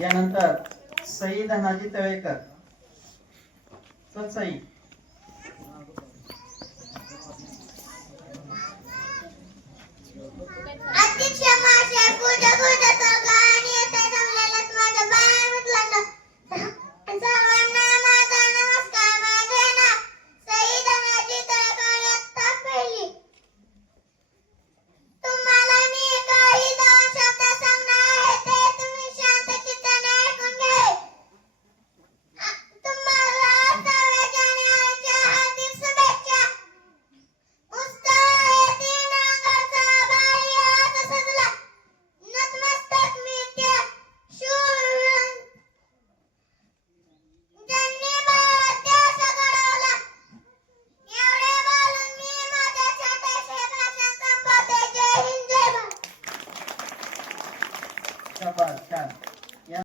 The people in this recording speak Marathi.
यानंतर सई धनाजी तळेकर. सई. Başkan Başkan.